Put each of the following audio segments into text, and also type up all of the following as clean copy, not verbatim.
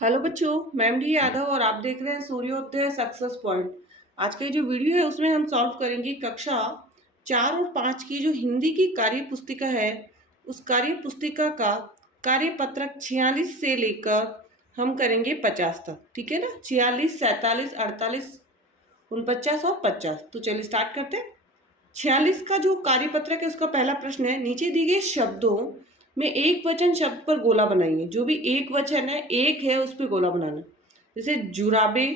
Hello बच्चों, मैं D Yadav और आप देख रहे हैं सूर्योदय सक्सेस पॉइंट। आज का ये जो वीडियो है उसमें हम सॉल्व करेंगे कक्षा 4 और 5 की जो हिंदी की कार्य पुस्तिका है। उस कार्य पुस्तिका का कार्यपत्रक 46 से लेकर हम करेंगे 50 तक। ठीक है ना, 46, 47, 48, 49 और 50। तो चलिए स्टार्ट करते हैं। 46 का जो कार्यपत्रक है उसका पहला प्रश्न है, नीचे दिए गए शब्दों में एक वचन शब्द पर गोला बनाइए। जो भी एक वचन है, एक है, उस पर गोला बनाना। जैसे जुराबे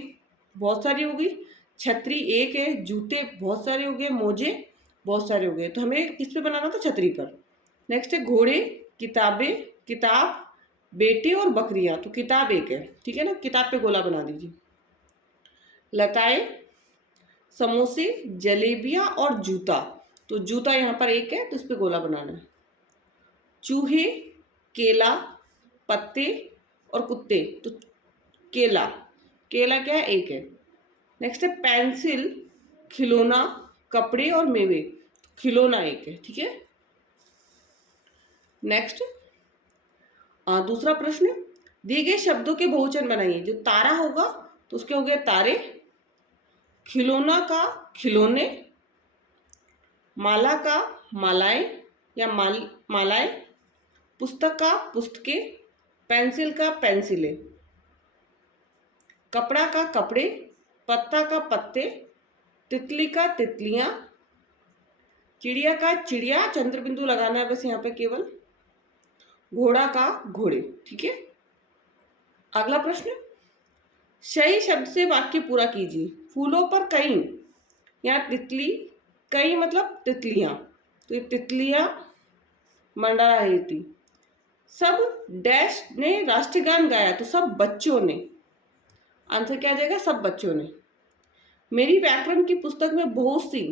बहुत सारी हो गई, छतरी एक है, जूते बहुत सारे हो गए, मोजे बहुत सारे हो गए। तो हमें किस पे बनाना था? छतरी पर। नेक्स्ट है घोड़े, किताबें, किताब, बेटे और बकरियां। तो किताब एक है, ठीक है ना, किताब पे गोला बना दीजिए। लताएं, समोसे, जलेबियां और जूता। तो जूता यहाँ पर एक है, तो इस पर गोला बनाना है। चूहे, केला, पत्ते और कुत्ते। तो केला, केला क्या है? एक है। नेक्स्ट है पेंसिल, खिलौना, कपड़े और मेवे। खिलौना एक है, ठीक है। नेक्स्ट दूसरा प्रश्न, दिए गए शब्दों के बहुवचन बनाइए। जो तारा होगा तो उसके हो गए तारे, खिलौना का खिलौने, माला का मालाएं या मालाएं, पुस्तक का पुस्तकें, पेंसिल का पेंसिलें, कपड़ा का कपड़े, पत्ता का पत्ते, तितली का तितलियां, चिड़िया का चिड़िया, चंद्र बिंदु लगाना है बस यहाँ पे केवल, घोड़ा का घोड़े। ठीक है। अगला प्रश्न, सही शब्द से वाक्य पूरा कीजिए। फूलों पर कई, यहाँ तितली, कई मतलब तितलियां, तो ये तितलियां मंडरा रही थी। सब डैश ने राष्ट्रगान गाया, तो सब बच्चों ने। आंसर क्या आ जाएगा? सब बच्चों ने। मेरी व्याकरण की पुस्तक में बहुत सी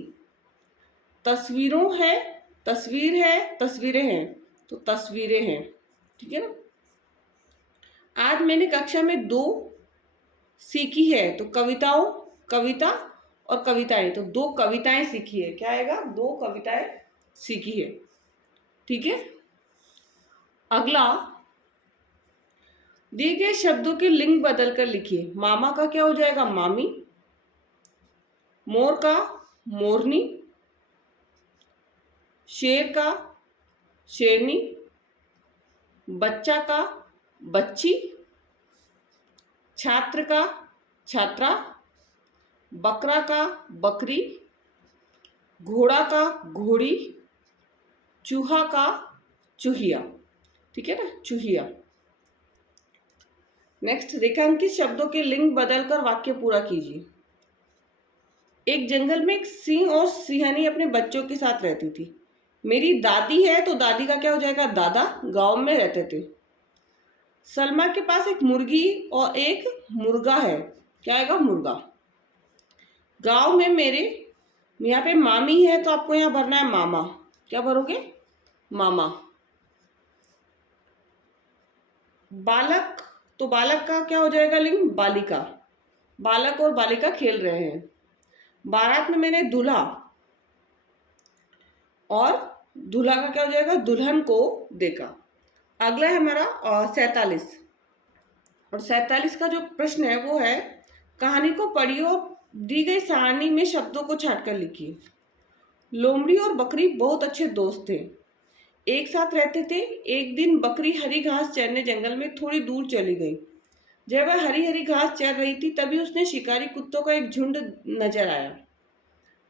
तस्वीरों है, तस्वीर है, तस्वीरें हैं। तो तस्वीरें हैं, ठीक है ना। आज मैंने कक्षा में 2 सीखी है। तो कविताओं, कविता और कविताएं। तो 2 कविताएं सीखी है। क्या आएगा? 2 कविताएं सीखी है, ठीक है। अगला, दिए गए शब्दों के लिंग बदल कर लिखिए। मामा का क्या हो जाएगा? मामी, मोर का मोरनी, शेर का शेरनी, बच्चा का बच्ची, छात्र का छात्रा, बकरा का बकरी, घोड़ा का घोड़ी, चूहा का चूहिया। ठीक है ना, चूहिया। नेक्स्ट, रेखांकित शब्दों के लिंग बदलकर वाक्य पूरा कीजिए। एक जंगल में एक सिंह और सिंहनी अपने बच्चों के साथ रहती थी। मेरी दादी है, तो दादी का क्या हो जाएगा? दादा। गांव में रहते थे। सलमा के पास एक मुर्गी और एक मुर्गा है। क्या आएगा? मुर्गा। गांव में मेरे, यहाँ पे मामी है, तो आपको यहाँ भरना है मामा। क्या भरोगे? मामा। बालक, तो बालक का क्या हो जाएगा लिंग? बालिका। बालक और बालिका खेल रहे हैं। बारात में मैंने दूल्हा, और दूल्हा का क्या हो जाएगा? दुल्हन को देखा। अगला है हमारा 47। और 47 का जो प्रश्न है वो है, कहानी को पढ़िए और दी गई सारणी में शब्दों को छांटकर लिखिए। लोमड़ी और बकरी बहुत अच्छे दोस्त थे, एक साथ रहते थे। एक दिन बकरी हरी घास चरने जंगल में थोड़ी दूर चली गई। जब वह हरी हरी घास चर रही थी तभी उसने शिकारी कुत्तों का एक झुंड नजर आया।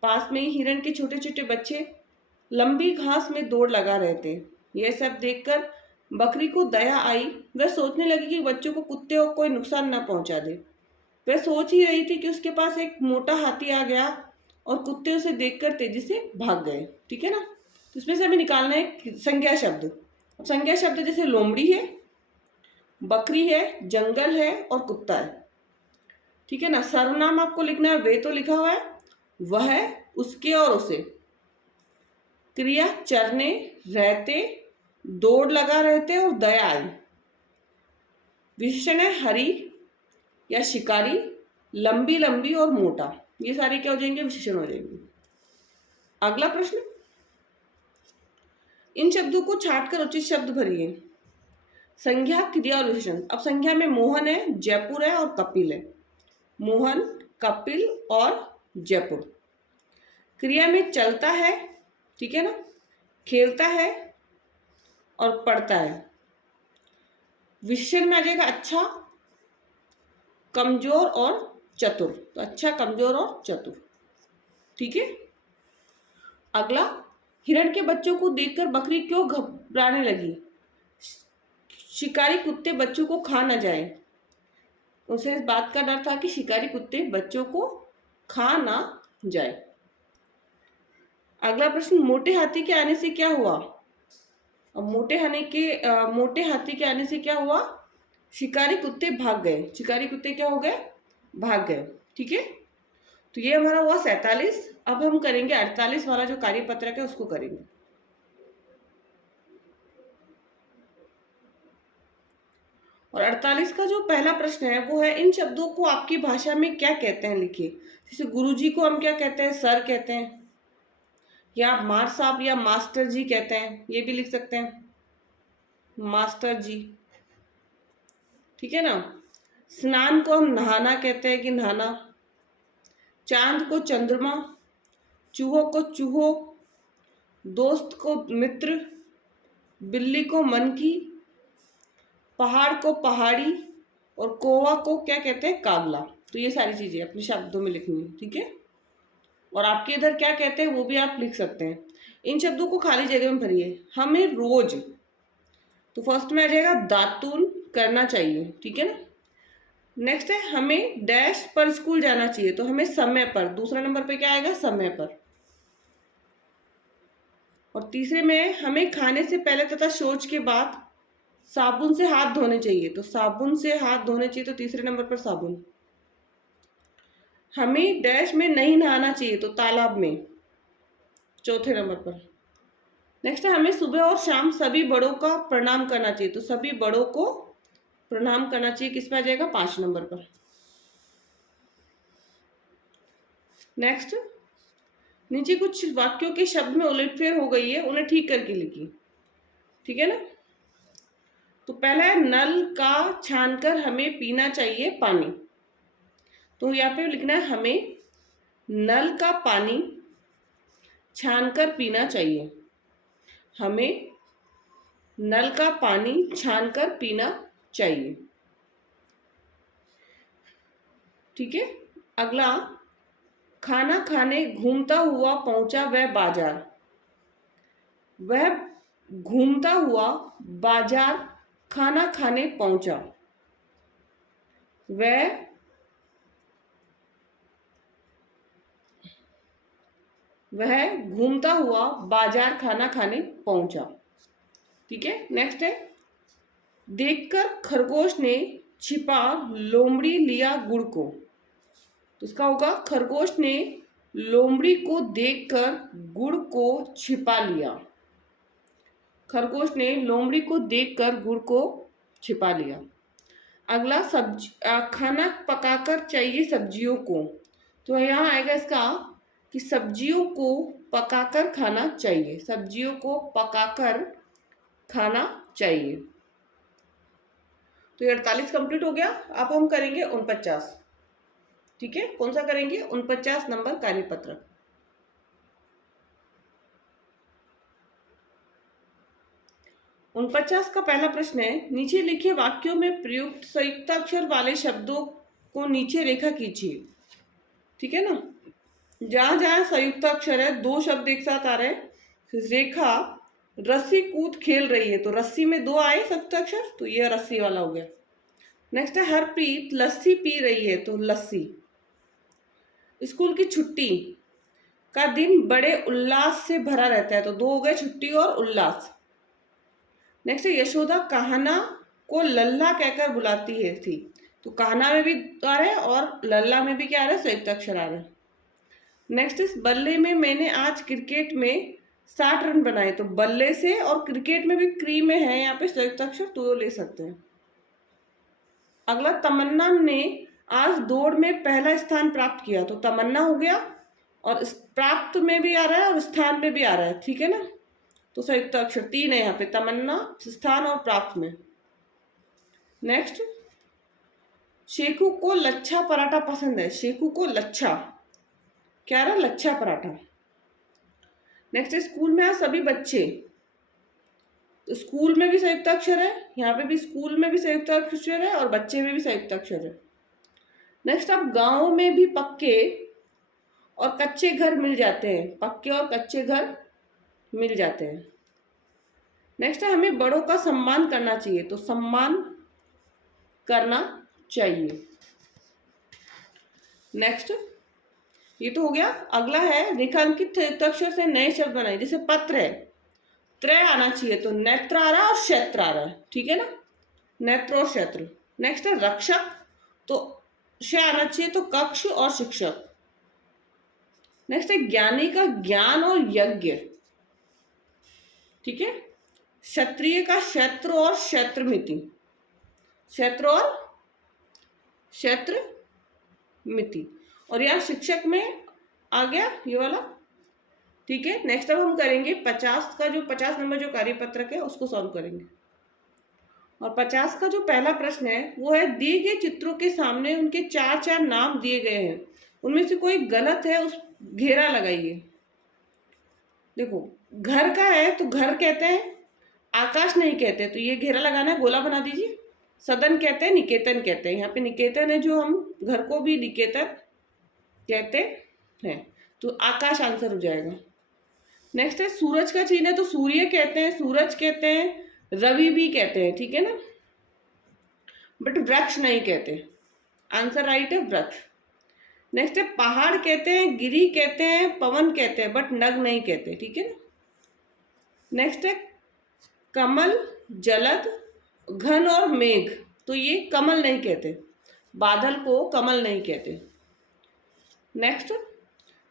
पास में ही हिरण के छोटे छोटे बच्चे लंबी घास में दौड़ लगा रहे थे। यह सब देखकर बकरी को दया आई। वह सोचने लगी कि बच्चों को कुत्ते को कोई नुकसान न पहुंचा दे। वह सोच ही रही थी कि उसके पास एक मोटा हाथी आ गया और कुत्ते उसे देखकर तेजी से भाग गए। ठीक है ना। तो इसमें से हमें निकालना है संज्ञा शब्द। अब संज्ञा शब्द जैसे लोमड़ी है, बकरी है, जंगल है और कुत्ता है। ठीक है ना। सर्वनाम आपको लिखना है, वे तो लिखा हुआ है, वह, उसके और उसे। क्रिया चरने, रहते, दौड़ लगा रहते और दया आई। विशेषण है हरी या शिकारी, लंबी लंबी और मोटा। ये सारे क्या हो जाएंगे? विशेषण हो जाएंगे। अगला प्रश्न, इन शब्दों को छांटकर उचित शब्द भरिए। संज्ञा, क्रिया और विशेषण। अब संज्ञा में मोहन है, जयपुर है और कपिल है। मोहन, कपिल और जयपुर। क्रिया में चलता है, ठीक है ना, खेलता है और पढ़ता है। विशेषण में आ जाएगा अच्छा, कमजोर और चतुर। तो अच्छा, कमजोर और चतुर, ठीक है। अगला, हिरण के बच्चों को देखकर बकरी क्यों घबराने लगी? शिकारी कुत्ते बच्चों को खा न जाए। उसे इस बात का डर था कि शिकारी कुत्ते बच्चों को खा ना जाए। अगला प्रश्न, मोटे हाथी के आने से क्या हुआ? अब मोटे हाथी के आने से क्या हुआ? शिकारी कुत्ते भाग गए। शिकारी कुत्ते क्या हो गए? भाग गए, ठीक है। तो ये हमारा हुआ 47। अब हम करेंगे 48 वाला जो कार्यपत्रक है उसको करेंगे। और 48 का जो पहला प्रश्न है वो है, इन शब्दों को आपकी भाषा में क्या कहते हैं, लिखिए। जैसे गुरुजी को हम क्या कहते हैं? सर कहते हैं, या मार साहब या मास्टर जी कहते हैं, ये भी लिख सकते हैं, मास्टर जी, ठीक है ना। स्नान को हम नहाना कहते हैं कि नहाना। चांद को चंद्रमा, चूहों को चूहो, दोस्त को मित्र, बिल्ली को मनकी, पहाड़ को पहाड़ी और कौवा को क्या कहते हैं? कागला। तो ये सारी चीजें अपने शब्दों में लिखनी है, ठीक है। और आपके इधर क्या कहते हैं वो भी आप लिख सकते हैं। इन शब्दों को खाली जगह में भरिए। हमें रोज, तो फर्स्ट में आ जाएगा दातून करना चाहिए, ठीक है ना। नेक्स्ट है, हमें डैश पर स्कूल जाना चाहिए, तो हमें समय पर। दूसरा नंबर पे क्या आएगा? समय पर। और तीसरे में, हमें खाने से पहले तथा शौच के बाद साबुन से हाथ धोने चाहिए, तो साबुन से हाथ धोने चाहिए, तो तीसरे नंबर पर साबुन। हमें डैश में नहीं नहाना चाहिए, तो तालाब में, चौथे नंबर पर। नेक्स्ट है, हमें सुबह और शाम सभी बड़ों का प्रणाम करना चाहिए, तो सभी बड़ों को प्रणाम करना चाहिए, किस पे आ जाएगा? 5 नंबर पर। नेक्स्ट, नीचे कुछ वाक्यों के शब्द में उलटफेर हो गई है, उन्हें ठीक करके लिखिए, ठीक है ना। तो पहला है, नल का छानकर हमें पीना चाहिए पानी। तो यहाँ पे लिखना है, हमें नल का पानी छानकर पीना चाहिए। हमें नल का पानी छानकर पीना चाहिए, ठीक है। अगला, खाना खाने घूमता हुआ पहुंचा वह बाजार। वह घूमता हुआ बाजार खाना खाने पहुंचा। वह घूमता हुआ बाजार खाना खाने पहुंचा, ठीक है। नेक्स्ट है, देखकर खरगोश ने छिपा लोमड़ी लिया गुड़ को। तो इसका होगा, खरगोश ने लोमड़ी को देखकर गुड़ को छिपा लिया। खरगोश ने लोमड़ी को देखकर गुड़ को छिपा लिया। अगला, खाना पकाकर चाहिए सब्जियों को। तो यहाँ आएगा इसका कि सब्जियों को पकाकर खाना चाहिए। सब्जियों को पकाकर खाना चाहिए। तो ये 48 कंप्लीट हो गया। अब हम करेंगे 49, ठीक है। कौन सा करेंगे? 49 नंबर कार्यपत्र। उनपचास का पहला प्रश्न है, नीचे लिखे वाक्यों में प्रयुक्त संयुक्ताक्षर वाले शब्दों को नीचे रेखा कीजिए, ठीक है ना। जहां जहां संयुक्ताक्षर है, 2 शब्द एक साथ आ रहे हैं। रेखा रस्सी कूद खेल रही है, तो रस्सी में 2 आए संयुक्ताक्षर, तो ये रस्सी वाला हो गया। नेक्स्ट है, हरप्रीत लस्सी पी रही है, तो लस्सी। स्कूल की छुट्टी का दिन बड़े उल्लास से भरा रहता है, तो 2 हो गए, छुट्टी और उल्लास। नेक्स्ट है, यशोदा कान्हा को लल्ला कहकर बुलाती है थी, तो कान्हा में भी आ रहा है और लल्ला में भी क्या आ रहा है? संयुक्त अक्षर आ रहा है। नेक्स्ट इस बल्ले में मैंने आज क्रिकेट में 60 रन बनाए, तो बल्ले से और क्रिकेट में भी क्री में है यहाँ पे संयुक्त अक्षर, तो ले सकते हैं। अगला, तमन्ना ने आज दौड़ में पहला स्थान प्राप्त किया, तो तमन्ना हो गया और प्राप्त में भी आ रहा है और स्थान में भी आ रहा है, ठीक है ना। तो संयुक्त अक्षर 3 है यहाँ पे, तमन्ना, स्थान और प्राप्त में। नेक्स्ट, शेखू को लच्छा पराठा पसंद है। शेखू को लच्छा, क्या रहा, लच्छा पराठा। नेक्स्ट, स्कूल में आज सभी बच्चे, तो स्कूल में भी संयुक्त अक्षर है, यहाँ पे भी स्कूल में भी संयुक्त अक्षर है और बच्चे में भी संयुक्त अक्षर है। नेक्स्ट, अब गाँव में भी पक्के और कच्चे घर मिल जाते हैं। पक्के और कच्चे घर मिल जाते हैं। नेक्स्ट है, हमें बड़ों का सम्मान करना चाहिए, तो सम्मान करना चाहिए। नेक्स्ट, ये तो हो गया। अगला है, रेखांकित संयुक्ताक्षर से नए शब्द बनाए। जैसे पत्र है, त्रय आना चाहिए, तो नेत्र आ रहा है और क्षेत्र आ रहा है, ठीक है ना, नेत्र और क्षेत्र। नेक्स्ट है रक्षक, तो श आना चाहिए, तो कक्ष और शिक्षक। नेक्स्ट है ज्ञानी का ज्ञान और यज्ञ, ठीक है। क्षत्रिय का क्षेत्र और क्षेत्रमिति, क्षेत्र और क्षेत्रमिति। और यार शिक्षक में आ गया ये वाला, ठीक है। नेक्स्ट अब हम करेंगे 50 का, जो 50 नंबर जो कार्यपत्रक है उसको सॉल्व करेंगे। और 50 का जो पहला प्रश्न है वो है, दिए गए चित्रों के सामने उनके 4 नाम दिए गए हैं, उनमें से कोई गलत है, उस घेरा लगाइए। देखो, घर का है तो घर कहते हैं, आकाश नहीं कहते, तो ये घेरा लगाना है, गोला बना दीजिए। सदन कहते हैं, निकेतन कहते हैं, यहाँ पे निकेतन है, जो हम घर को भी निकेतन कहते हैं, तो आकाश आंसर हो जाएगा। नेक्स्ट है सूरज का चिन्ह है, तो सूर्य कहते हैं, सूरज कहते हैं, रवि भी कहते हैं, ठीक है ना, बट वृक्ष नहीं कहते। आंसर राइट है वृक्ष। नेक्स्ट है पहाड़ कहते हैं, गिरी कहते हैं, पवन कहते हैं, बट नग नहीं कहते, ठीक है ना। नेक्स्ट है कमल, जलद, घन और मेघ, तो ये कमल नहीं कहते, बादल को कमल नहीं कहते। नेक्स्ट,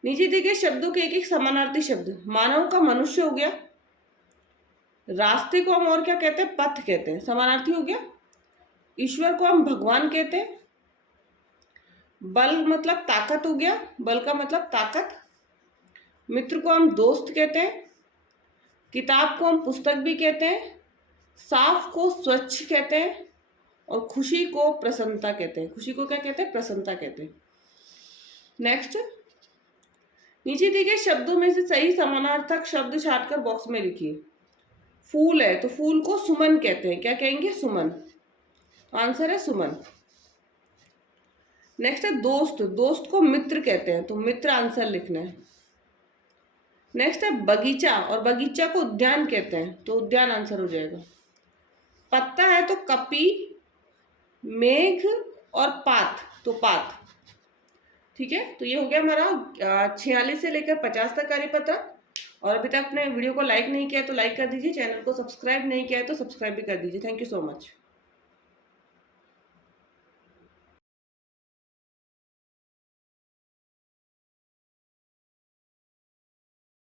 नीचे दिए गए शब्दों के एक एक समानार्थी शब्द। मानव का मनुष्य हो गया, रास्ते को हम और क्या कहते हैं, पथ कहते हैं, समानार्थी हो गया। ईश्वर को हम भगवान कहते हैं। बल मतलब ताकत हो गया, बल का मतलब ताकत। मित्र को हम दोस्त कहते हैं। किताब को हम पुस्तक भी कहते हैं। साफ को स्वच्छ कहते हैं। और खुशी को प्रसन्नता कहते हैं। खुशी को क्या कहते हैं, प्रसन्नता कहते हैं। नेक्स्ट, नीचे दिए गए शब्दों में से सही समानार्थक शब्द छांटकर बॉक्स में लिखिए। फूल है तो फूल को सुमन कहते हैं, क्या कहेंगे, सुमन। आंसर है सुमन। नेक्स्ट है दोस्त, दोस्त को मित्र कहते हैं, तो मित्र आंसर लिखना है। नेक्स्ट है बगीचा, और बगीचा को उद्यान कहते हैं, तो उद्यान आंसर हो जाएगा। पत्ता है तो कपी, मेघ और पात, तो पात, ठीक है। तो ये हो गया हमारा 46 से लेकर 50 तक कार्यपत्र। और अभी तक अपने वीडियो को लाइक नहीं किया है तो लाइक कर दीजिए, चैनल को सब्सक्राइब नहीं किया है तो सब्सक्राइब भी कर दीजिए। Thank you so much.